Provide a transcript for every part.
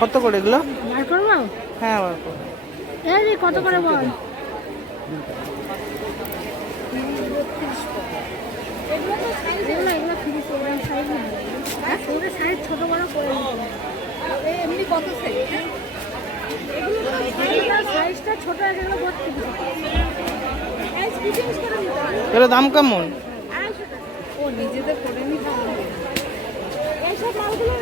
কত করে এগুলো? হ্যাঁ, কত করে বল? ছোট বড় করে এমনি কত সাইজ? সাইজটা ছোট, এগুলো দাম কেমন? ও নিজেদের করে নিতে হবে। এইসব মালগুলো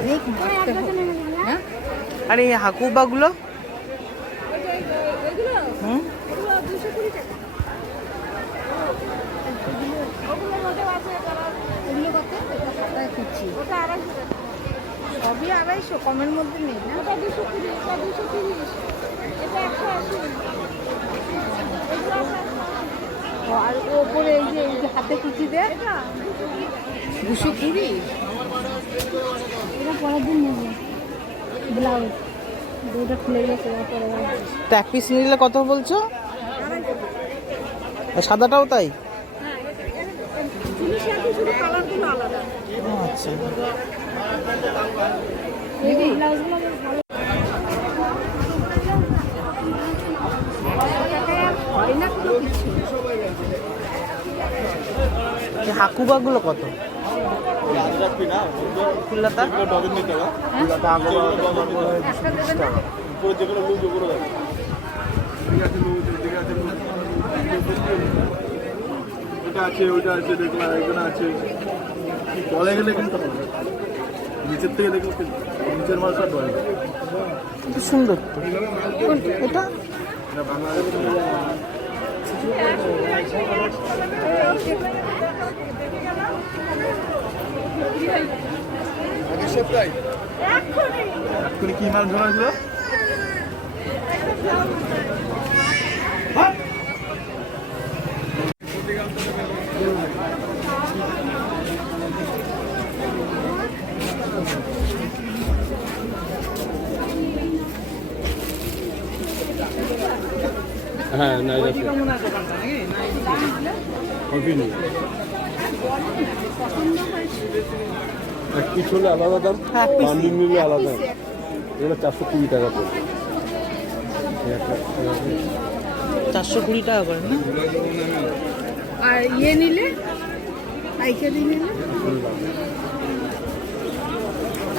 অনেক মারতে হবে। হ্যাঁ, আর এই হাকুবাগুলো? হুম, সবই 250, কমের মধ্যে নেই না? 220, 230, এটা 180। আর ওপরে এই যে হাতে কুচি দেয় 220। এটা পরের দিন নেব। ব্লাউজ দুটো খুলে গেছে, এক পিস নিলে কত বলছো? সাদাটাও তাই? আচ্ছা, হাকুবাগুলো কত? ফুললতা আছে, ওইটা আছে, দেখলাম এখানে আছে। বলে গেলে কিন্তু নিচের থেকে দেখলে নিচের মাল সব বলে। খুব সুন্দর তো এটা। এক্ষুনি কি মাল ঢোকাছিল? হ্যাঁ, নাই এক পিস হলে আলাদা দাম, বান্ডিল নিলে আলাদা দাম। এগুলো 420 টাকা পড়বে। 420 টাকা করে না? আর ইয়ে নিলে পাইকারি নিলে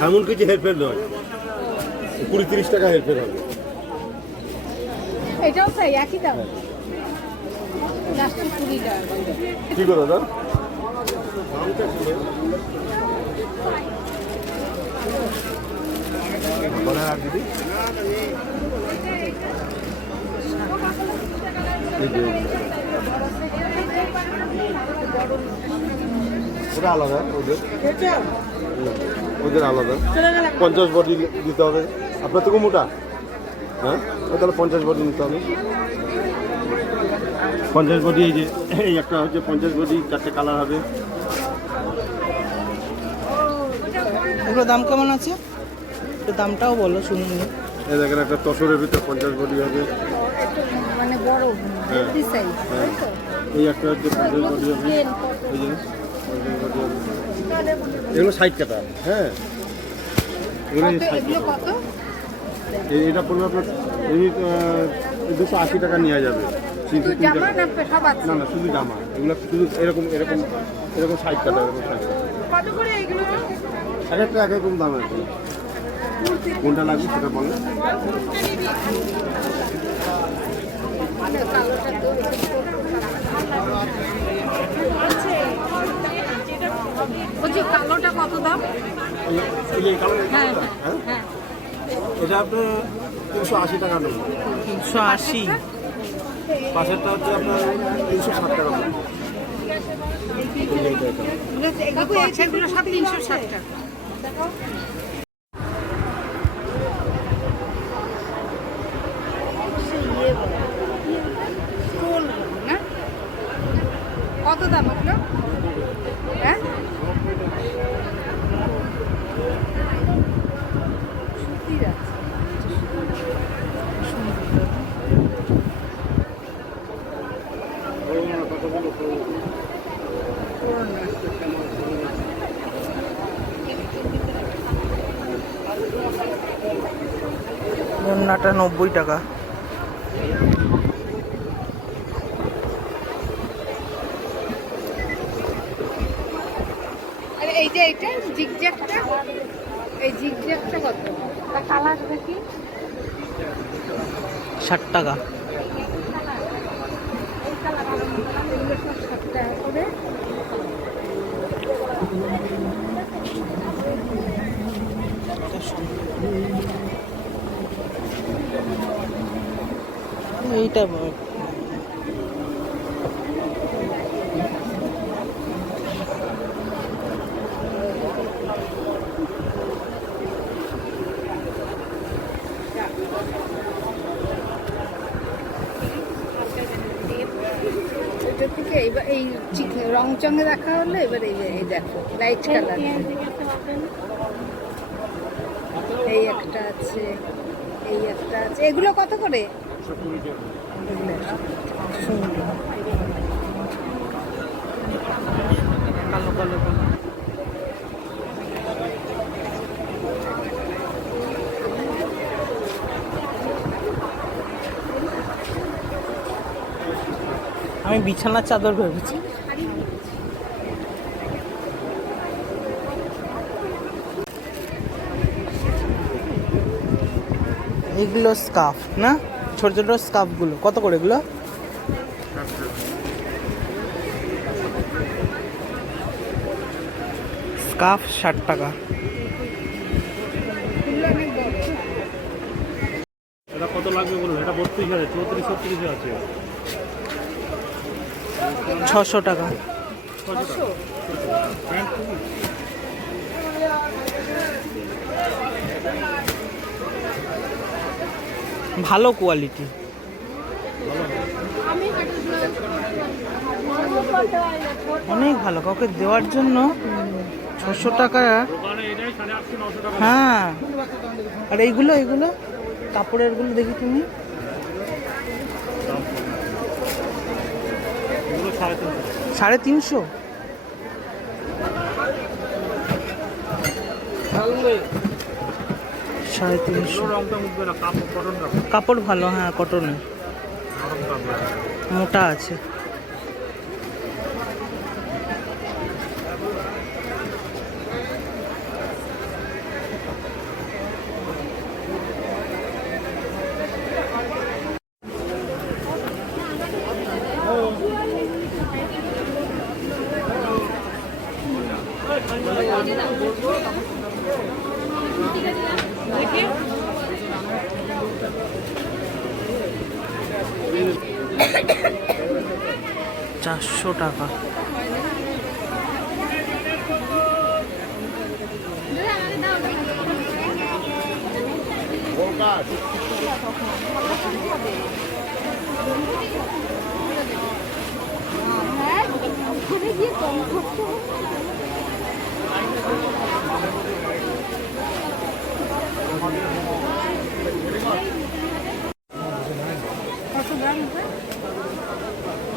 এমন কিছু হেরফের নয়, 20-30 টাকা হেরফের হবে। এটাও তাই একই দাম, 420 টাকা। কি করো দাদা? দিদি ওটা আলাদা, ওদের আলাদা 50 বডি দিতে হবে। আপনার থেকে মোটা, হ্যাঁ, তাহলে 50 বডি নিতে হবে। 50 বডি, এই যে এই একটা হচ্ছে 50 বডি, 4টে কালার হবে। এগুলো দাম কেমন আছে? একটু দামটাও বলো শুনি। এই দেখেন একটা তসরের ভিতরে 50 বডি হবে, মানে বড় সাইজ। এই একটা হচ্ছে 50 বডি হবে, এই যে 50 বডি হবে। এগুলো 60 টাকা। হ্যাঁ, এগুলো 60 টাকা। এটা পড়বে আপনার 280 টাকা নেওয়া যাবে। না না, শুধু জামা। এগুলো শুধু এরকম এরকম এরকম 60 টাকা, এরকম 60 টাকা। কত করে এগুলো? এক একটা এক রকম দাম আছে। কোনটা লাগবে সেটা বলেন। বলছি কালোটা কত দাম? হ্যাঁ, এটা আপনার 380 টাকা নেব। 380। পাশেরটা হচ্ছে আপনার 360 টাকা পড়বে। এগুলো সব 360 টাকা। কত দাম ওগুলো? হ্যাঁ, সুতির আছে। ওড়নাটা 90 টাকা। আর এই যে এটা জিগজ্যাগটা, এই জিগজ্যাগটা কত? তা কালার দেখি। 60 টাকা। এই কালার আর এগুলো সব 60 টাকা করে। এইটা এটা থেকে এবার এই রং চঙে দেখা হলো, এবার এই দেখো লাইট কালার। এই একটা আছে, এই একটা আছে। এগুলো কত করে? কালো কালো কালো। আমি বিছানার চাদর ভেবেছি। এগুলো স্কার্ফ না, ছোট ছোট স্কার্ফগুলো কত করে এগুলো? স্কার্ফ 60 টাকা। এটা কত লাগবে বলুন? এটা 32 আছে, 34 36 আছে। 600 টাকা। ভালো কোয়ালিটি। অনেক ভালো, কাউকে দেওয়ার জন্য 600 টাকা। হ্যাঁ, আর এইগুলো এইগুলো কাপড়ের গুলো দেখি তুমি। এগুলো 350। 350? সাড়ে 350। রংটা উঠবে না, কাপড় কটন কাপড়। কাপড় ভালো, হ্যাঁ কটনের, নরম কাপড়। মোটা আছে। চারশো টাকা।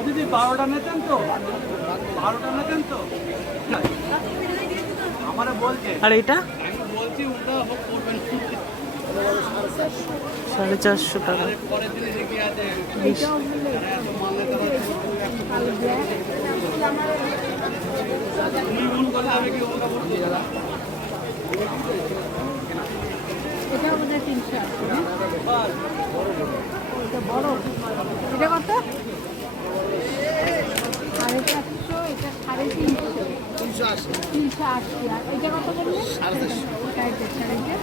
দিদি 12টা নিতেন তো, 12টা নিতেন তো আমার বলছে। আর এটা আমি বলছি ওটা করবেন 450 টাকা। পরের দিনে দেখি আছে এটা বোধহয় 300 আছে না? এটা বড়। এটা কত? 450, এটা 350, 380। আর এটা কত বললে? 450।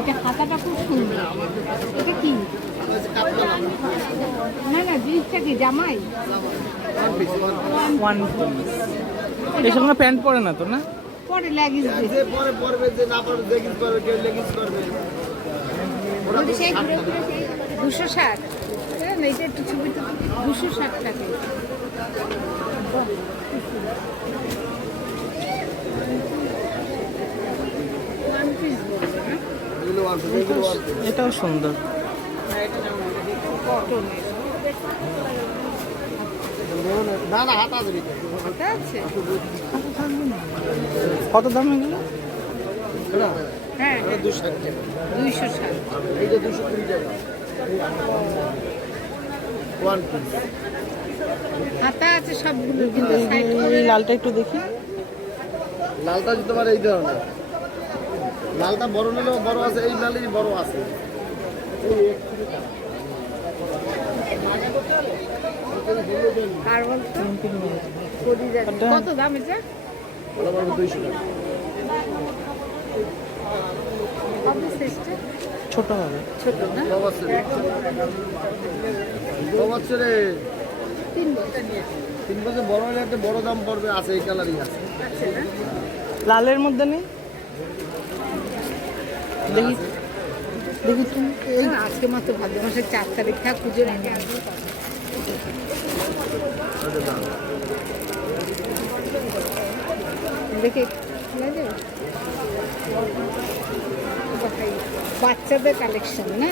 এটা খাতাটা খুব সুন্দর। এটা কি? না না, জিনিসটা কি জামাই? One piece. এর সঙ্গে প্যান্ট পরে না তো না? পরে লেগিস দিয়ে পরে পরবে, যে না পারবে লেগিংস করবে, কেউ লেগিংস করবে। সেই ঘুরে ঘুরে সেই 260। হ্যাঁ, এইটা একটু ছবিটা 260 টাকা। ওয়ান পিস বলবো না? এগুলো আছে, এগুলো আছে। এটাও সুন্দর। না না, হাত আছে ভিতরে। ওটা আছে? কত দাম এগুলো? এটা হ্যাঁ 260 টাকা 260। এইটা 220 টাকা ওয়ান পিস হাতা আছে সবগুলো, কিন্তু এই সাইড যে- করে এই লালটা একটু দেখি। লালটা যদি তোমার এই ধরনের লালটা বড় নিলেও বড় আছে, এই লালেরই বড় আছে। আর বলতো করি যাচ্ছে। এটা- কত দাম এটা? ওটা বড় 200 টাকা। কত সাইজটা? ছোট হবে। ছোট না? বছরে 3 বছর 3 বছর বড় হলে একটা বড় দাম পড়বে, আছে এই কালারই আছে। আছে না? লালের মধ্যে নেই? দেখি দেখি তুমি এই না, আজকে মাত্র ভাদ্র মাসের 4 তারিখ, থাক পুজো নিয়ে আসবো। ওটা দাম। দেখে খোলা যাবে? দেখাই। বাচ্চাদের কালেকশন না?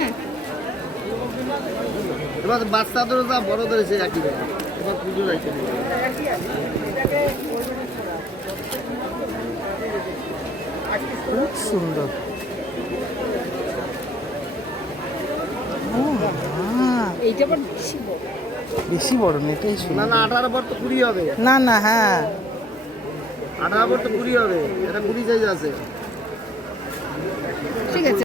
এবার বাচ্চাদেরও যা বড়দের সে একই দাম। এবার পুজো যাইতে নেই। খুব সুন্দর। ও মা, এইটা আবার বেশি বড়। বেশি বড় না, এটাই না সুন্দর। না 18 পর তো 20 হবে। না না, হ্যাঁ 18 পর তো 20 হবে, এটা 20 সাইজ আছে। ঠিক আছে।